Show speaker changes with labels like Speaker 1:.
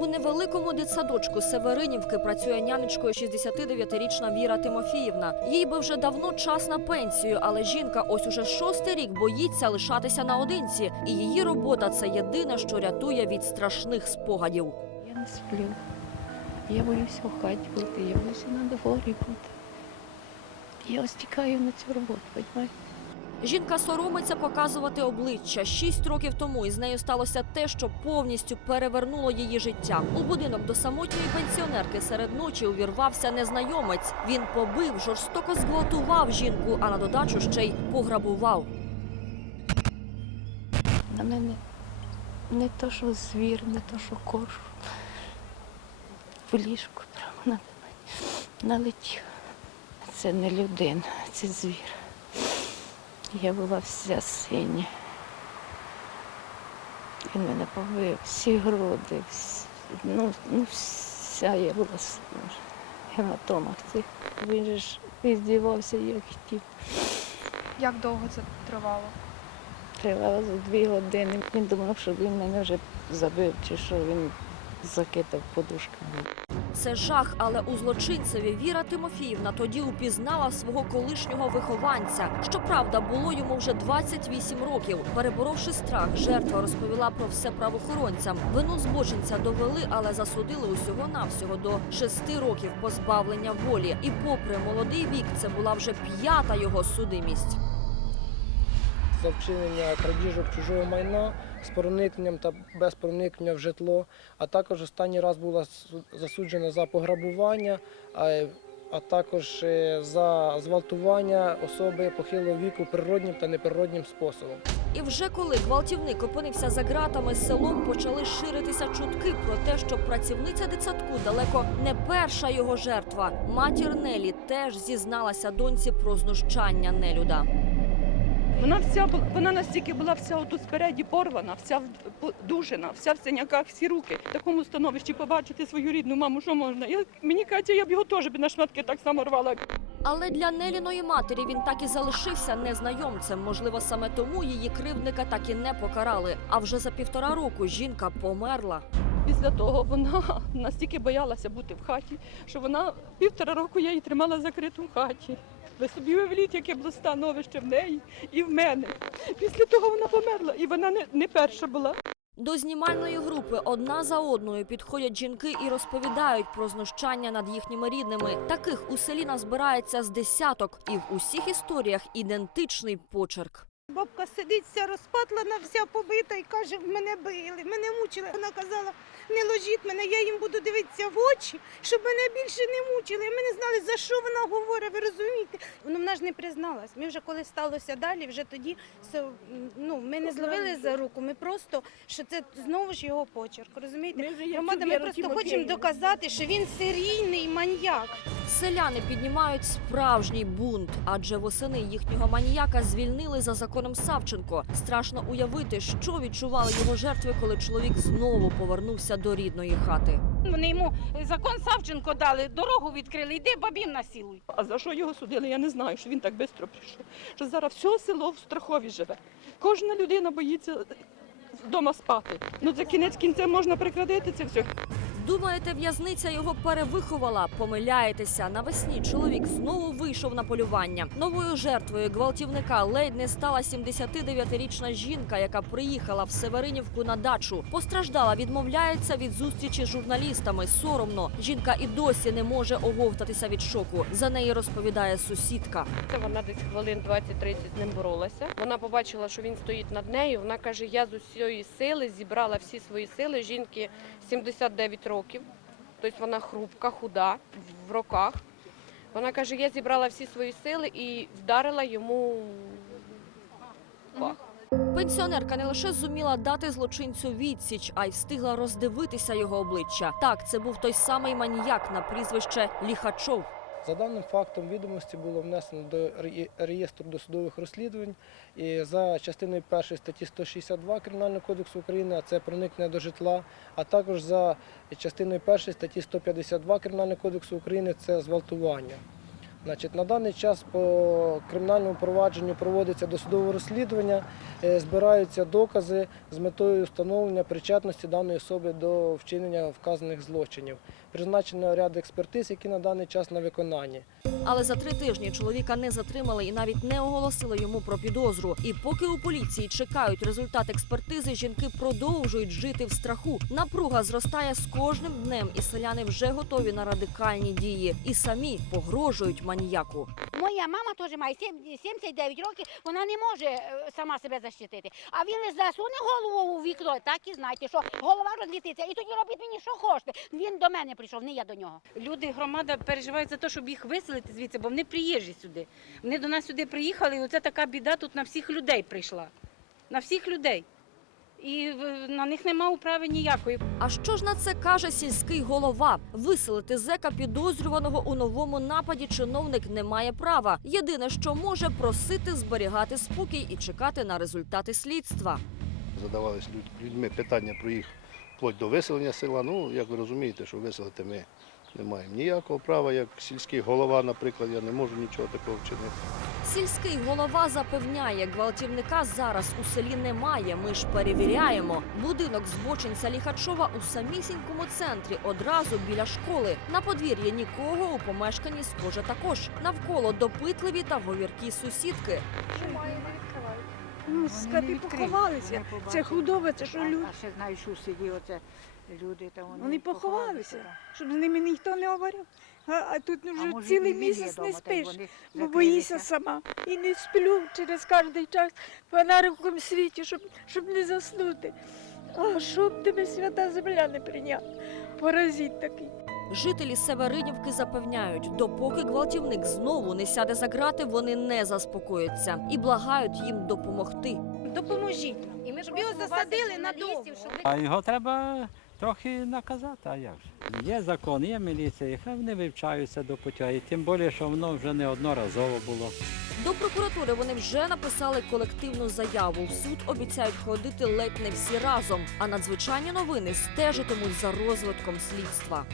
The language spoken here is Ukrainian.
Speaker 1: У невеликому дитсадочку Северинівки працює нянечкою 69-річна Віра Тимофіївна. Їй би вже давно час на пенсію, але жінка ось уже шостий рік боїться лишатися наодинці, і її робота це єдине, що рятує від страшних спогадів.
Speaker 2: Я не сплю. Я боюся в хаті бути, я боюся на дворі бути. Я ось тікаю на цю роботу, розумієте?
Speaker 1: Жінка соромиться показувати обличчя. Шість років тому із нею сталося те, що повністю перевернуло її життя. У будинок до самотньої пенсіонерки серед ночі увірвався незнайомець. Він побив, жорстоко зґвалтував жінку, а на додачу ще й пограбував.
Speaker 2: На мене не то, що звір, не то, що корж. В ліжку прямо на мене налетів. Це не людина, це звір. Я була вся синя. Він мене побив, всі груди, всі, ну, ну, вся я була гематомах цих. Він же ж здівався, як хотів.
Speaker 3: Як довго це тривало?
Speaker 2: Тривало за дві години. Він думав, що він мене вже забив чи що він закидав подушками.
Speaker 1: Це жах, але у злочинцеві Віра Тимофіївна тоді упізнала свого колишнього вихованця. Щоправда, було йому вже 28 років. Переборовши страх, жертва розповіла про все правоохоронцям. Вину злочинця довели, але засудили усього навсього до 6 років позбавлення волі. І попри молодий вік, це була вже п'ята його судимість.
Speaker 4: за вчинення крадіжок чужого майна з проникненням та без проникнення в житло. А також останній раз була засуджена за пограбування, а, також е, за зґвалтування особи похилого віку природнім та неприроднім способом.
Speaker 1: І вже коли гвалтівник опинився за ґратами, селом почали ширитися чутки про те, що працівниця дитсадку далеко не перша його жертва. Матір Нелі теж зізналася доньці про знущання нелюда.
Speaker 5: Вона вся вона настільки була вся отут спереді порвана, вся душена, вся в синяках, всі руки. В такому становищі побачити свою рідну маму, що можна. Я, мені Катя, я б його теж би на шматки так само рвала.
Speaker 1: Але для Неліної матері він так і залишився незнайомцем. Можливо, саме тому її кривдника так і не покарали. А вже за півтора року жінка померла.
Speaker 5: Після того вона настільки боялася бути в хаті, що вона півтора року я її тримала закриту в хаті. Ви собі уявіть, яке було становище в неї і в мене. Після того вона померла, і вона не, не перша була.
Speaker 1: До знімальної групи одна за одною підходять жінки і розповідають про знущання над їхніми рідними. Таких у селі назбирається з десяток, і в усіх історіях ідентичний почерк.
Speaker 6: Бабка сидить вся розпатлана, вся побита і каже, мене били, мене мучили. Вона казала, не ложіть мене, я їм буду дивитися в очі, щоб мене більше не мучили. Ми не знали, за що вона говорить, ви розумієте? Ну, вона ж не призналась. Ми вже коли сталося далі, вже тоді ну, ми не зловили за руку, ми просто, що це знову ж його почерк, розумієте? Громада, ми просто хочемо доказати, що він серійний маньяк.
Speaker 1: Селяни піднімають справжній бунт, адже восени їхнього маніяка звільнили за законом Савченко. Страшно уявити, що відчували його жертви, коли чоловік знову повернувся до рідної хати.
Speaker 7: Вони йому закон Савченко дали, дорогу відкрили, йди бабін насилуй.
Speaker 5: А за що його судили, я не знаю, що він так швидко прийшов. Що зараз все село в страхові живе. Кожна людина боїться вдома спати. Ну це кінець кінцем можна прекратити це все.
Speaker 1: Думаєте, в'язниця його перевиховала? Помиляєтеся. Навесні чоловік знову вийшов на полювання. Новою жертвою гвалтівника ледь не стала 79-річна жінка, яка приїхала в Северинівку на дачу. Постраждала, відмовляється від зустрічі з журналістами. Соромно. Жінка і досі не може оговтатися від шоку. За неї розповідає сусідка.
Speaker 8: Вона десь хвилин 20-30 з ним боролася. Вона побачила, що він стоїть над нею. Вона каже: я з усієї сили зібрала всі свої сили. Жінки 79 років, тобто вона хрупка, худа в роках. Вона каже: я зібрала всі свої сили і вдарила йому пах.
Speaker 1: Пенсіонерка не лише зуміла дати злочинцю відсіч, а й встигла роздивитися його обличчя. Так, це був той самий маніяк на прізвище Ліхачов.
Speaker 4: За даним фактом відомості було внесено до реєстру досудових розслідувань і за частиною 1 статті 162 Кримінального кодексу України, а це проникнення до житла, а також за частиною 1 статті 152 Кримінального кодексу України це зґвалтування. Значить, на даний час по кримінальному провадженню проводиться досудове розслідування, е, збираються докази з метою встановлення причетності даної особи до вчинення вказаних злочинів. Призначено ряд експертиз, які на даний час на виконанні.
Speaker 1: Але за три тижні чоловіка не затримали і навіть не оголосили йому про підозру. І поки у поліції чекають результат експертизи, жінки продовжують жити в страху. Напруга зростає з кожним днем, і селяни вже готові на радикальні дії і самі погрожують маніяку.
Speaker 9: Моя мама теж має сім- 79 років, вона не може е, сама себе защитити. А він засуне голову у вікно, так і знайте, що голова розлітиться. І тоді робіть мені, що хочете. Він до мене прийшов, не я до нього.
Speaker 7: Люди, громада переживають за те, щоб їх виселити звідси, бо вони приїжджі сюди. Вони до нас сюди приїхали, і оце така біда тут на всіх людей прийшла. На всіх людей. І е, на них нема управи ніякої.
Speaker 1: А що ж на це каже сільський голова? Виселити зека підозрюваного у новому нападі чиновник не має права. Єдине, що може просити зберігати спокій і чекати на результати слідства.
Speaker 10: задавались люд- людьми питання про їх вплоть до виселення села. Ну, як ви розумієте, що виселити ми не маємо ніякого права, як сільський голова, наприклад, я не можу нічого такого вчинити.
Speaker 1: Сільський голова запевняє, гвалтівника зараз у селі немає. Ми ж перевіряємо. Будинок збочинця Ліхачова у самісінькому центрі, одразу біля школи. На подвір'ї нікого у помешканні схоже також. Навколо допитливі та говіркі сусідки.
Speaker 3: Немає, не відкривають.
Speaker 11: Ну, скоти поховалися. Це худоба, це що люди.
Speaker 12: А ще знаю, що сиді, оце люди та вони.
Speaker 11: Вони поховалися, щоб з ними ніхто не говорив. А, а тут вже
Speaker 12: може,
Speaker 11: цілий
Speaker 12: і він є
Speaker 11: місяць не
Speaker 12: дома, та й
Speaker 11: спиш,
Speaker 12: вони
Speaker 11: бо боїшся
Speaker 12: закрилися.
Speaker 11: сама. І не сплю через кожний час фонариком світі, щоб, щоб не заснути. А щоб тебе свята земля не прийняла. Паразит такий.
Speaker 1: Жителі Северинівки запевняють, допоки гвалтівник знову не сяде за грати, вони не заспокояться і благають їм допомогти.
Speaker 6: Допоможіть нам. І ми щоб його засадили надовго.
Speaker 13: А його треба трохи наказати, а як же? Є закон, є міліція, хай вони вивчаються до пуття. І тим більше, що воно вже неодноразово було.
Speaker 1: До прокуратури вони вже написали колективну заяву. В суд обіцяють ходити ледь не всі разом. А надзвичайні новини стежитимуть за розвитком слідства.